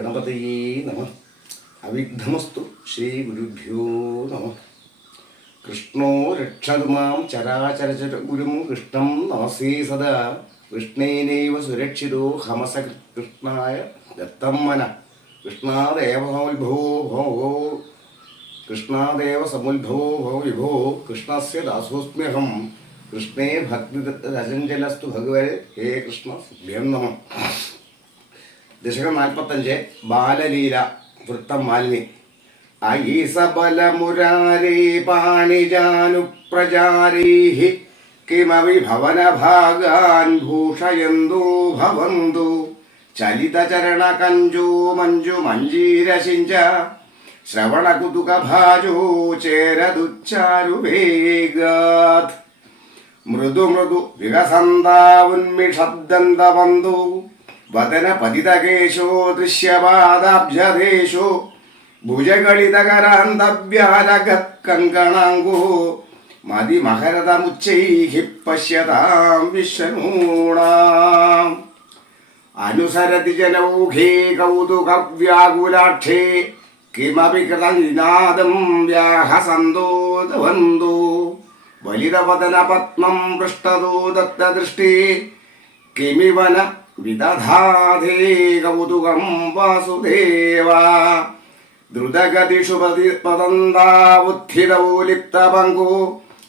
ഗണപതയേ നമ അവിഘ്നമസ്തു ശ്രീ ഗുരുഭ്യോ നമ കൃഷ്ണോ രക്ഷകുമാം ചരാചരചര ഗുരും കൃഷ്ണം നമസേ സദാ കൃഷ്ണേനൈവ സുരക്ഷിതോ ഹമസ കൃഷ്ണായ ദത്തം മന കൃഷ്ണാദേവസമുദ്ഭവോ ഭോ കൃഷ്ണാദേവ സമുദ്ഭവോ ഭവ വിഭോ കൃഷ്ണസ്യ ദാസോസ്മ്യഹം കൃഷ്ണേ ഭക്തി രജഞ്ജലസ്തു ഭഗവത് ഹേ കൃഷ്ണ സുഭ്യം നമ ദശകം നാൽപ്പത്തഞ്ച് ബാലലീല വൃത്തം മാലിനി. അയി സബലമുരാരേ പാണിജാനുപ്രചാരീः കിമവി ഭവനഭാഗാൻ ഭൂഷയന്തോ ഭവന്തു. ചലിതചരണകഞ്ചോ മഞ്ജു മഞ്ജീരശിഞ്ച ശ്രവണകുതുകഭാജോ ചേരതുച്ചാരുവേഗാത് മൃദു മൃദു വികസന്താവുന്മിഷദ്ദന്തവന്തു വദന പതിതകേശോ ദൃശ്യപാദാബ്ജദേശോ ഭുജകളിതകരാന്തവ്യാലഗത് കങ്കണാങ്കോ മതിമഹരതമുച്ചൈः പശ്യതാം വിഷ്ണൂണാം അനുസരതി ജനൗഘേ കൗതുകവ്യാകുലാക്ഷേ കിമപി കൃതനിനാദം വ്യാഹസന്തോദവന്തോ. വലിതവദനപത്മം പൃഷ്ടതോ ദത്തദൃഷ്ടി കിമിവന വിദധാധേ കൗതുകം വാസുദേവ. ദ്രുതഗതിഷു പതി പതന്താവുത്ഥിതൗ ലിപ്തപങ്കു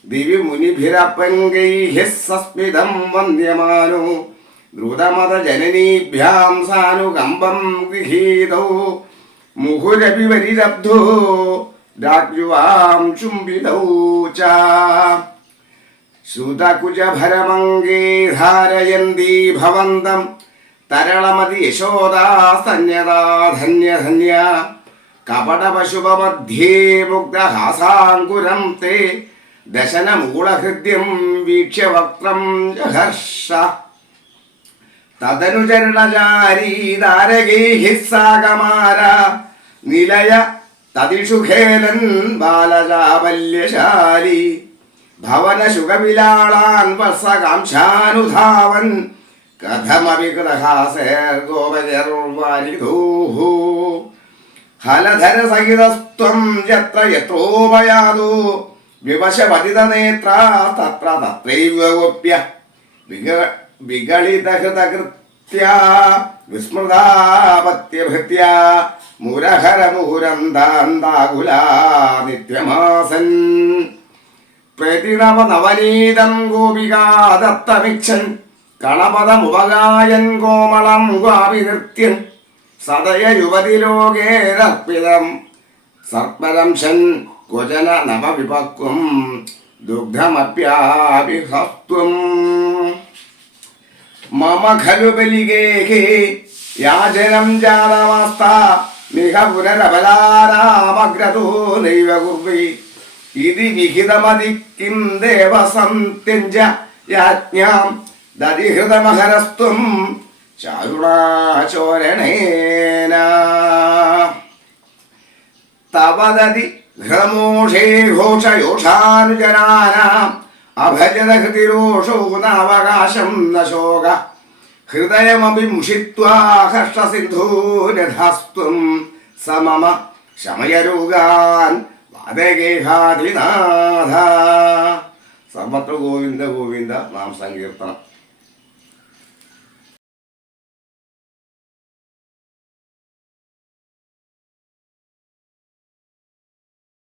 ദിവി മുനിഭിരപങ്കൈः സസ്മിതം വന്ദ്യമാനോ. ദ്രുതമത ജനനീഭ്യാം സാനുകമ്പം ഗൃഹീതൗ. മുഹുരപി വരിരബ്ധോ രാജ്യുവാം ചുംബിതൗ ച. ശ്രുതകുജഭരമംഗേ ധാരയന്തി ഭവന്തം. തരളമതി യശോദാസ്തന്യതാ ധന്യധന്യ കപടപശുപമധ്യേ മുഗ്ധഹാസാങ്കുരം തേ. ദശനമൂളഹൃദ്യം വീക്ഷ്യ വക്രം ജഹർഷ തദനുചരണചാരീതാരകീഹിസ്സാകമാര നിലയ തതിഷുഖേലൻ ബാലചാബല്യശാലി. ഭവനശുഖവിലാളാൻ വത്സകാംക്ഷാനുധാവൻ കഥമവികൃതഹാസേർഗോപചർവാരിധൂः ഹലധരസഹിതസ്ത്വം യത്ര യത്രോപയാതോ. വിവശപതിതനേത്രാ തത്ര തത്രൈവ ഗോപ്യ വിഗ വിഗളിതഹൃതകൃത്യ വിസ്മൃതാപത്യഭൃത്യ. മുരഹരമുഹുരന്താന്താകുലാ നിത്യമാസൻ. പ്രതിനവനവനീതം ഗോപികാദത്തമിച്ഛൻ കണപദമുപകായൻ കോമളം ഗാവിനൃത്യൻ സദയ യുവതിലോകേരർപ്പിതം സർപ്പരംശൻ കുജന നവവിപക്വം ദുഗ്ധമപ്യാഭിഹസ്ത്വം മമ ഖലു ബലിഗേഹേ യാചനം ജാതവാസ്ത മിഹ പുനരബലാരാമഗ്രതോ നൈവ കുർവി ഇതി വിഹിതമതി കിം ദേവസന്ത്യഞ്ച യാജ്ഞാം ദരിഹൃതമഹരസ്ത്വം ചാരുണാചോരണേന. തവദതി ഹ്രമോഷേ ഘോഷയോഷാനുജനാനാം അഭജത ഹൃതിരോഷോ നാവകാശം ന ശോക ഹൃദയമപി മുഷിത്വാ ഹർഷസിന്ധൂരധാസ്ത്വം സമമ ശമയരോഗാൻ വാദഗേഹാധിനാഥ സർവത്ര ഗോവിന്ദ ഗോവിന്ദ നാം സങ്കീർത്തനം